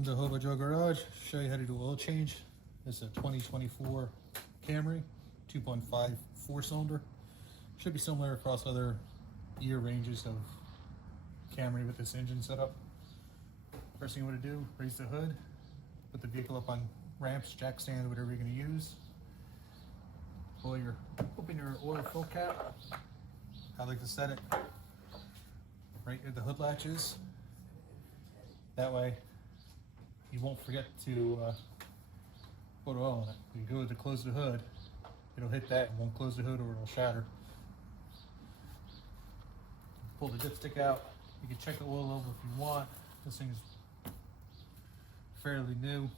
Welcome to Hobo Joe Garage. Show you how to do oil change. This is a 2024 Camry, 2.5 4-cylinder. Should be similar across other year ranges of Camry with this engine setup. First thing you want to do, raise the hood, put the vehicle up on ramps, jack stands, whatever you're going to use. Open your oil fill cap. I like to set it right where the hood latch is. That way you won't forget to put oil in it. When you go to close the hood, it'll hit that and won't close the hood or it'll shatter. Pull the dipstick out. You can check the oil level if you want. This thing is fairly new,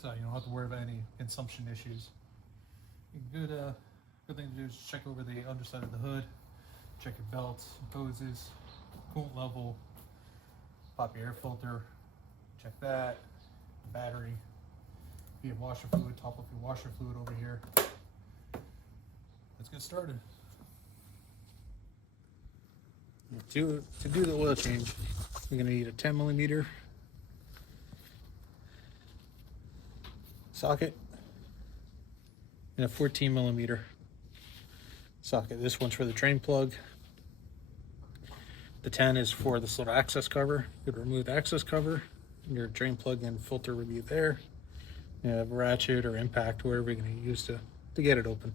so you don't have to worry about any consumption issues. Good thing to do is check over the underside of the hood, check your belts, hoses, coolant level, pop your air filter, check that, battery. If you have washer fluid, top up your washer fluid over here. Let's get started. To do the oil change, you're going to need a 10mm socket and a 14mm socket. This one's for the drain plug. The 10 is for this little access cover. You could remove the access cover. Your drain plug and filter would be there. You have a ratchet or impact, wherever you're going to use to get it open.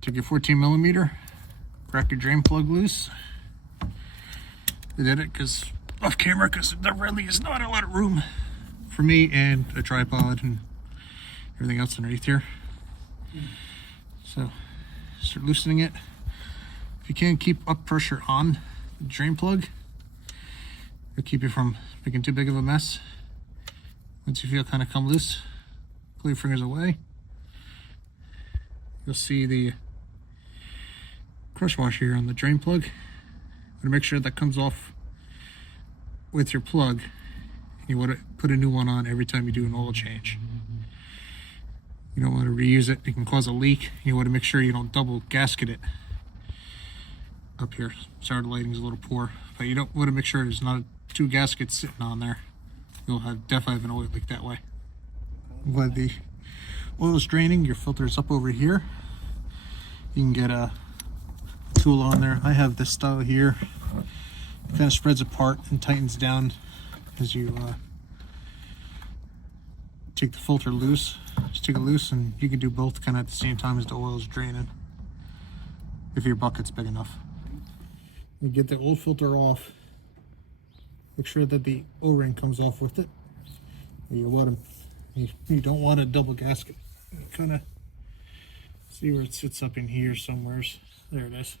Take your 14mm, crack your drain plug loose. I did it off camera because there really is not a lot of room for me and a tripod and everything else underneath here. So start loosening it. If you can, keep up pressure on the drain plug. It'll keep you from making too big of a mess. Once you feel it kind of come loose, pull your fingers away. You'll see the crush washer here on the drain plug. To make sure that comes off with your plug. You want to put a new one on every time you do an oil change. You don't want to reuse it. It can cause a leak. You want to make sure you don't double gasket it up here. Sorry, the lighting's a little poor, but you don't want to make sure there's not two gaskets sitting on there. You'll definitely have an oil leak that way. When the oil is draining, your filter is up over here. You can get a tool on there. I have this style here. It kind of spreads apart and tightens down as you take the filter loose. Just take it loose, and you can do both kind of at the same time as the oil is draining, if your bucket's big enough. You get the oil filter off. Make sure that the O-ring comes off with it. You don't want a double gasket. You kind of see where it sits up in here somewhere. There it is.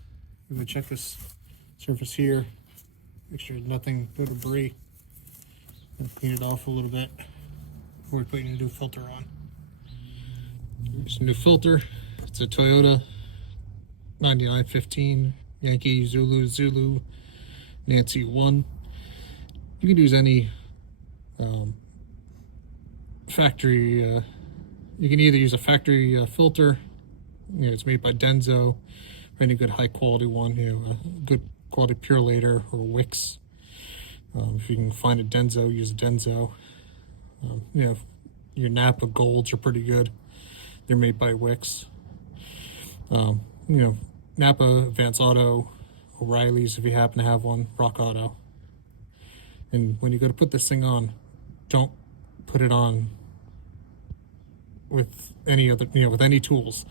We're going to check this surface here. Make sure nothing, no debris. And clean it off a little bit before we put your new filter on. Here's a new filter. It's a Toyota 9915 Yankee Zulu Nancy 1. You can use any factory. You can either use a factory filter. It's made by Denso, or any good high quality one. A good quality Purelator or Wix. If you can find a Denso, use a Denso. Your Napa Golds are pretty good. They're made by Wix. Napa, Advance Auto, O'Reilly's if you happen to have one, Rock Auto. And when you go to put this thing on, don't put it on with any other, with any tools.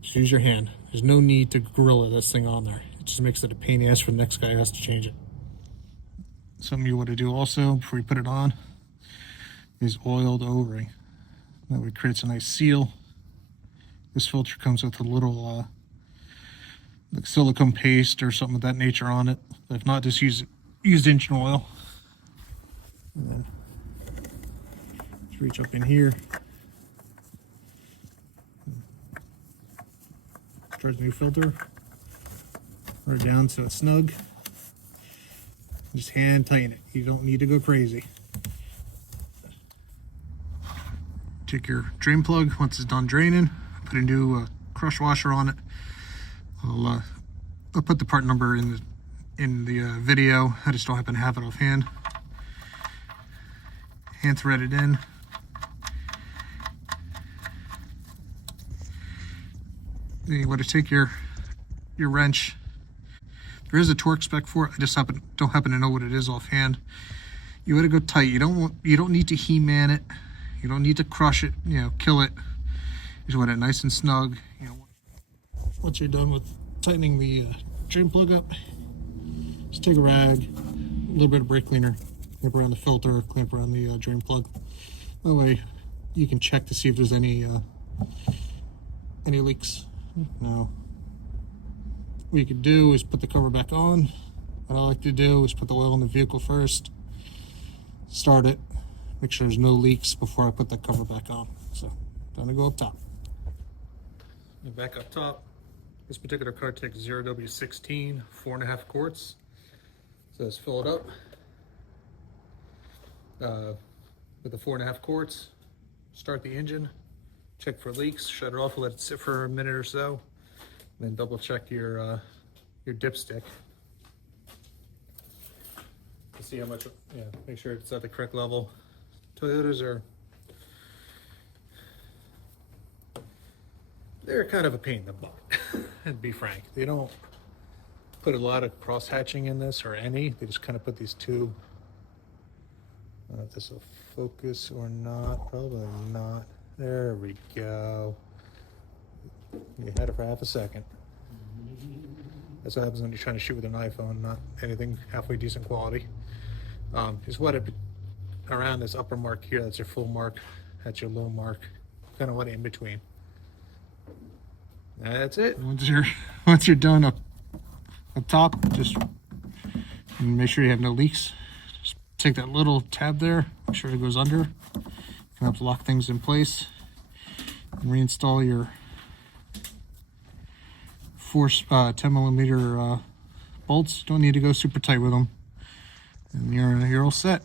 Just use your hand. There's no need to gorilla this thing on there. It just makes it a pain in the ass for the next guy who has to change it. Something you want to do also before you put it on is oil the O-ring. That way it creates a nice seal. This filter comes with a little like silicone paste or something of that nature on it. If not, just use engine oil. And then just reach up in here. Towards the new filter. Put it down so it's snug. Just hand tighten it. You don't need to go crazy. Take your drain plug once it's done draining. Put a new crush washer on it. I'll put the part number in the video. I just don't happen to have it offhand. hand thread it in. Then you want to take your wrench. There is a torque spec for it. I just don't happen to know what it is offhand. You want to go tight. You don't need to He-Man it. You don't need to crush it. You know, kill it. You just want it nice and snug. You know, once you're done with tightening the drain plug up, just take a rag, a little bit of brake cleaner, clamp around the filter, clamp around the drain plug. That way, you can check to see if there's any leaks. Now, what you can do is put the cover back on. What I like to do is put the oil in the vehicle first, start it, make sure there's no leaks before I put the cover back on. So, time to go up top. And back up top, this particular car takes 0W16, 4.5 quarts. So let's fill it up with the 4.5 quarts. Start the engine, check for leaks, shut it off, let it sit for a minute or so. Then double check your dipstick to see how much, make sure it's at the correct level. Toyotas they're kind of a pain in the butt, to be frank. They don't put a lot of cross hatching in this, or any. They just kind of put these two. I don't know if this will focus or not. Probably not. There we go. You had it for half a second. That's what happens when you're trying to shoot with an iPhone, not anything halfway decent quality. Just wet it around this upper mark here. That's your full mark. That's your low mark. Kind of wet it in between. That's it. Once you're done up top, just make sure you have no leaks. Just take that little tab there, make sure it goes under. You can help lock things in place. And reinstall your 10mm bolts. Don't need to go super tight with them, and you're all set.